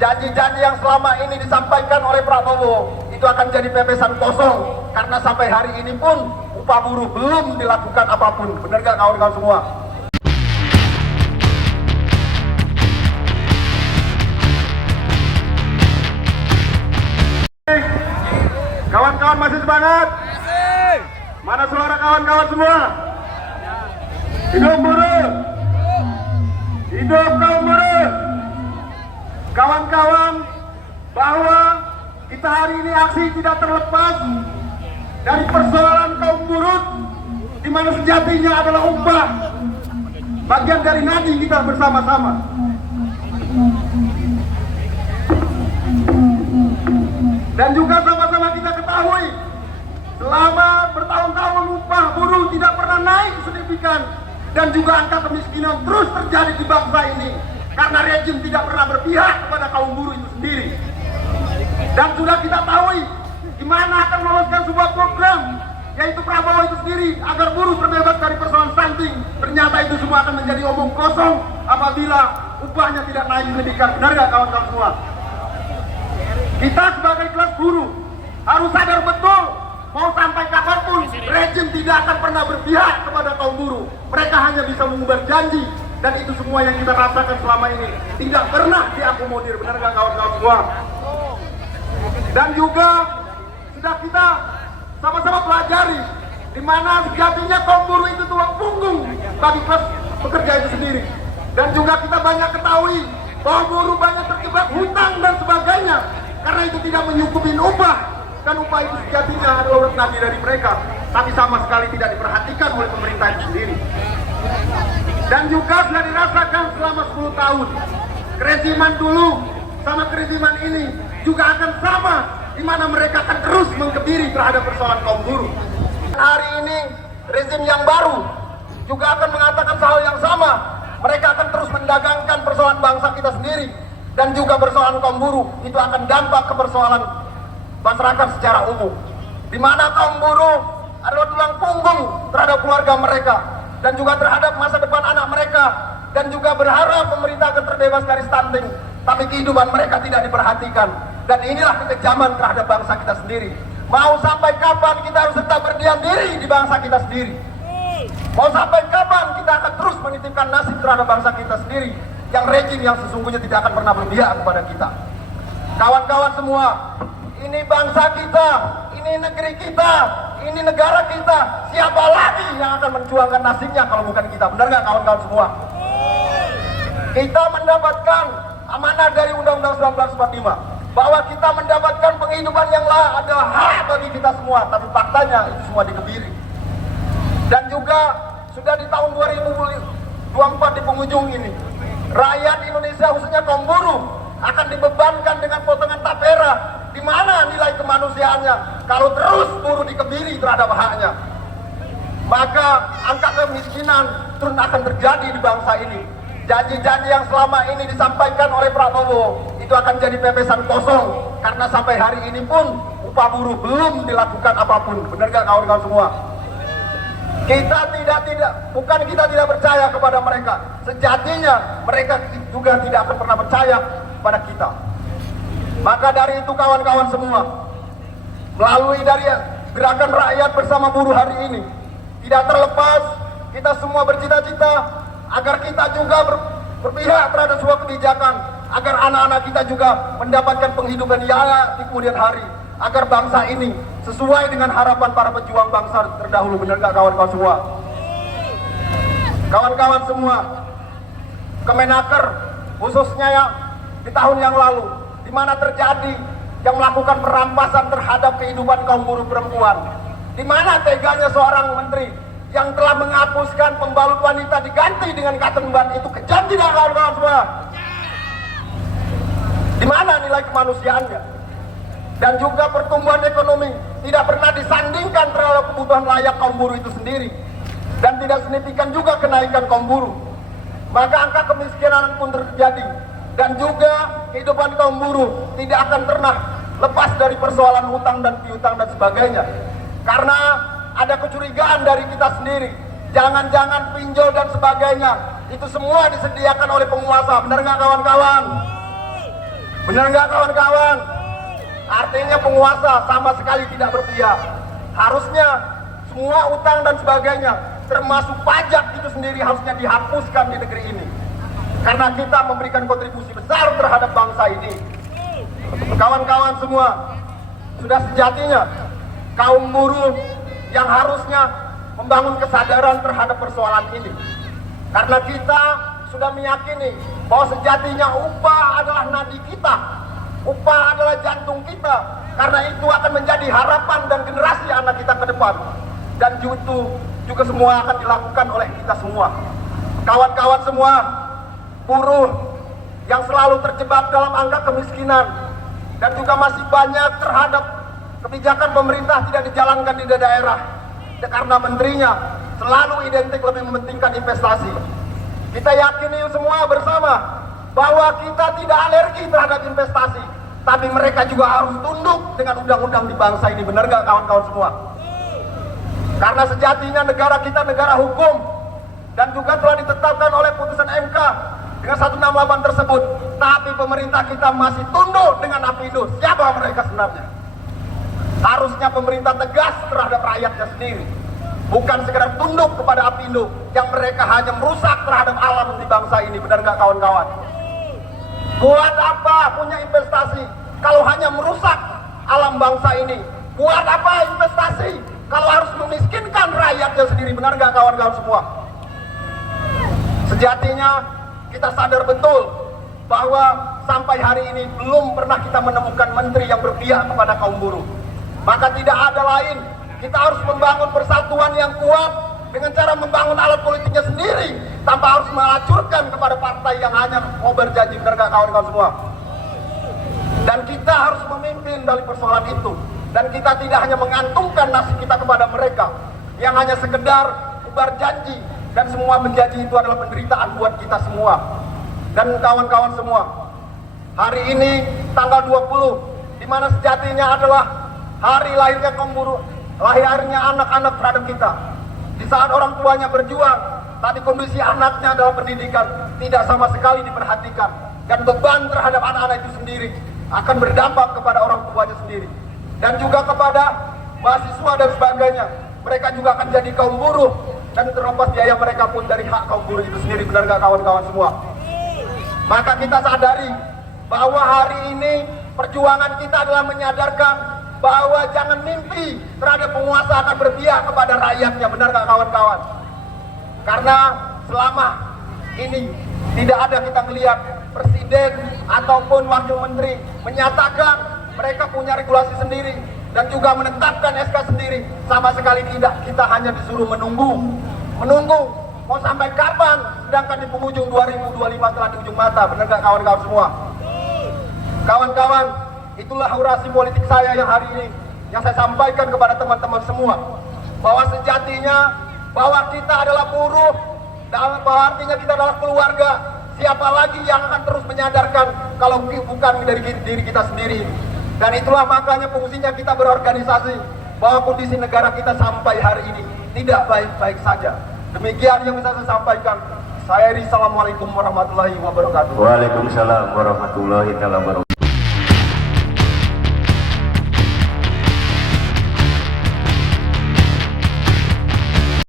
janji-janji yang selama ini disampaikan oleh Prabowo itu akan jadi pepesan kosong, karena sampai hari ini pun upah buruh belum dilakukan apapun. Benar gak kawan-kawan semua? Kawan-kawan masih semangat? Mana suara kawan-kawan semua? Hidup buruh! Hidup kaum buruh! Kawan-kawan, bahwa kita hari ini aksi tidak terlepas dari persoalan kaum buruh, di mana sejatinya adalah upah, bagian dari nadi kita bersama-sama. Dan juga sama-sama kita ketahui, selama bertahun-tahun upah buruh tidak pernah naik signifikan, dan juga angka kemiskinan terus terjadi di bangsa ini, karena rejim tidak pernah berpihak kepada kaum buruh itu sendiri. Dan sudah kita tahu di mana akan meloloskan sebuah program, yaitu Prabowo itu sendiri, agar buruh terbebas dari persoalan stunting. Ternyata itu semua akan menjadi omong kosong apabila upahnya tidak naik signifikan. Benar nggak kawan-kawan semua? Kita sebagai kelas buruh harus sadar betul, mau sampai kapanpun rejim tidak akan pernah berpihak kepada kaum buruh. Mereka hanya bisa mengubah janji, dan itu semua yang kita rasakan selama ini tidak pernah diakomodir. Benar nggak kawan-kawan semua? Dan juga sudah kita sama-sama pelajari di mana sejatinya kaum buruh itu tulang punggung bagi kelas pekerja itu sendiri. Dan juga kita banyak ketahui bahwa buruh banyak terjebak hutang dan sebagainya, karena itu tidak menyukupin upah, dan upah itu sejatinya adalah urut nadi dari mereka, tapi sama sekali tidak diperhatikan oleh pemerintah itu sendiri. Dan juga sudah dirasakan selama 10 tahun, kerejiman dulu sama kerejiman ini juga akan sama, di mana mereka akan terus mengkebiri terhadap persoalan kaum buruh. Hari ini rezim yang baru juga akan mengatakan hal yang sama. Mereka akan terus mendagangkan persoalan bangsa kita sendiri, dan juga persoalan kaum buruh itu akan dampak ke persoalan masyarakat secara umum, di mana kaum buruh adalah tulang punggung terhadap keluarga mereka, dan juga terhadap masa depan anak mereka, dan juga berharap pemerintah akan terbebas dari stunting, tapi kehidupan mereka tidak diperhatikan. Dan inilah kekejaman terhadap bangsa kita sendiri. Mau sampai kapan kita harus tetap berdiam diri di bangsa kita sendiri? Mau sampai kapan kita akan terus menitipkan nasib terhadap bangsa kita sendiri, yang rejim yang sesungguhnya tidak akan pernah berpihak kepada kita? Kawan-kawan semua, ini bangsa kita, ini negeri kita, ini negara kita. Siapa lagi yang akan menjuangkan nasibnya kalau bukan kita? Benar nggak kawan-kawan semua? Kita mendapatkan amanah dari Undang-Undang 1945 bahwa kita mendapatkan penghidupan yang adalah hak bagi kita semua, tapi faktanya itu semua dikebiri. Dan juga sudah di tahun 2024 di penghujung ini, rakyat Indonesia khususnya kaum buruh akan dibebankan dengan potongan tapera. Di mana nilai kemanusiaannya kalau terus buruh dikebiri terhadap haknya? Maka angka kemiskinan terus akan terjadi di bangsa ini. Janji-janji yang selama ini disampaikan oleh Prabowo itu akan jadi pepesan kosong, karena sampai hari ini pun upah buruh belum dilakukan apapun. Benar gak kawan-kawan semua? Bukan kita tidak percaya kepada mereka, sejatinya mereka juga tidak akan pernah percaya pada kita. Maka dari itu kawan-kawan semua, melalui dari gerakan rakyat bersama buruh hari ini, tidak terlepas kita semua bercita-cita agar kita juga berpihak terhadap sebuah kebijakan, agar anak-anak kita juga mendapatkan penghidupan yang layak di kemudian hari, agar bangsa ini sesuai dengan harapan para pejuang bangsa terdahulu. Benar gak kawan-kawan semua? Kawan-kawan semua, Kemenaker khususnya yang di tahun yang lalu, di mana terjadi yang melakukan perampasan terhadap kehidupan kaum buruh perempuan, di mana teganya seorang menteri yang telah menghapuskan pembalut wanita diganti dengan cotton bud. Itu kejam tidak kawan-kawan semua? Di mana nilai kemanusiaannya? Dan juga pertumbuhan ekonomi tidak pernah disandingkan terhadap kebutuhan layak kaum buruh itu sendiri, dan tidak signifikan juga kenaikan kaum buruh. Maka angka kemiskinan pun terjadi, dan juga kehidupan kaum buruh tidak akan pernah lepas dari persoalan hutang dan piutang dan sebagainya. Karena ada kecurigaan dari kita sendiri, jangan-jangan pinjol dan sebagainya itu semua disediakan oleh penguasa. Benar nggak kawan-kawan? Benar nggak kawan-kawan? Artinya penguasa sama sekali tidak berpihak. Harusnya semua utang dan sebagainya, termasuk pajak itu sendiri harusnya dihapuskan di negeri ini. Karena kita memberikan kontribusi besar terhadap bangsa ini. Kawan-kawan semua, sudah sejatinya kaum buruh yang harusnya membangun kesadaran terhadap persoalan ini. Karena kita sudah meyakini bahwa sejatinya upah adalah nadi kita, upah adalah jantung kita, karena itu akan menjadi harapan dan generasi anak kita ke depan. Dan itu juga semua akan dilakukan oleh kita semua. Kawan-kawan semua, buruh yang selalu terjebak dalam angka kemiskinan dan juga masih banyak terhadap kebijakan pemerintah tidak dijalankan di daerah karena menterinya selalu identik lebih mementingkan investasi. Kita yakini semua bersama bahwa kita tidak alergi terhadap investasi, tapi mereka juga harus tunduk dengan undang-undang di bangsa ini. Benar nggak kawan-kawan semua? Karena sejatinya negara kita negara hukum dan juga telah ditetapkan oleh putusan MK dengan 168 tersebut, tapi pemerintah kita masih tunduk dengan APindo. Siapa mereka sebenarnya? Harusnya pemerintah tegas terhadap rakyatnya sendiri, bukan sekedar tunduk kepada APindo yang mereka hanya merusak terhadap alam di bangsa ini. Benar nggak kawan-kawan? Buat apa punya investasi kalau hanya merusak alam bangsa ini? Buat apa investasi kalau harus memiskinkan rakyatnya sendiri? Benar nggak kawan-kawan semua? Sejatinya kita sadar betul bahwa sampai hari ini belum pernah kita menemukan menteri yang berpihak kepada kaum buruh. Maka tidak ada lain, kita harus membangun persatuan yang kuat dengan cara membangun alat politiknya sendiri tanpa harus melacurkan kepada partai yang hanya mau berjanji. Benar nggak kawan-kawan semua? Dan kita harus memimpin dari persoalan itu, dan kita tidak hanya mengantungkan nasib kita kepada mereka yang hanya sekedar ubar janji, dan semua menjanji itu adalah penderitaan buat kita semua. Dan kawan-kawan semua, hari ini tanggal 20, di mana sejatinya adalah hari lahirnya kaum buruh, lahirnya anak-anak terhadap kita. Di saat orang tuanya berjuang, tadi kondisi anaknya dalam pendidikan tidak sama sekali diperhatikan, dan beban terhadap anak-anak itu sendiri akan berdampak kepada orang tuanya sendiri, dan juga kepada mahasiswa dan sebagainya. Mereka juga akan jadi kaum buruh, dan terlepas biaya mereka pun dari hak kaum buruh itu sendiri. Benar nggak kawan-kawan semua? Maka kita sadari bahwa hari ini perjuangan kita adalah menyadarkan bahwa jangan mimpi terhadap penguasa akan berpihak kepada rakyatnya. Benar nggak kawan-kawan? Karena selama ini tidak ada kita melihat presiden ataupun wakil menteri menyatakan mereka punya regulasi sendiri dan juga menetapkan SK sendiri. Sama sekali tidak, kita hanya disuruh menunggu mau sampai kapan, sedangkan di penghujung 2025 telah di ujung mata. Benar nggak kawan-kawan semua? Kawan-kawan, itulah orasi politik saya yang hari ini yang saya sampaikan kepada teman-teman semua, bahwa sejatinya bahwa kita adalah buruh, dan bahwa artinya kita adalah keluarga. Siapa lagi yang akan terus menyadarkan kalau bukan dari diri kita sendiri? Dan itulah makanya fungsinya kita berorganisasi, bahwa kondisi negara kita sampai hari ini tidak baik-baik saja. Demikian yang bisa saya sampaikan. Saya Assalamualaikum warahmatullahi wabarakatuh. Waalaikumsalam warahmatullahi wabarakatuh.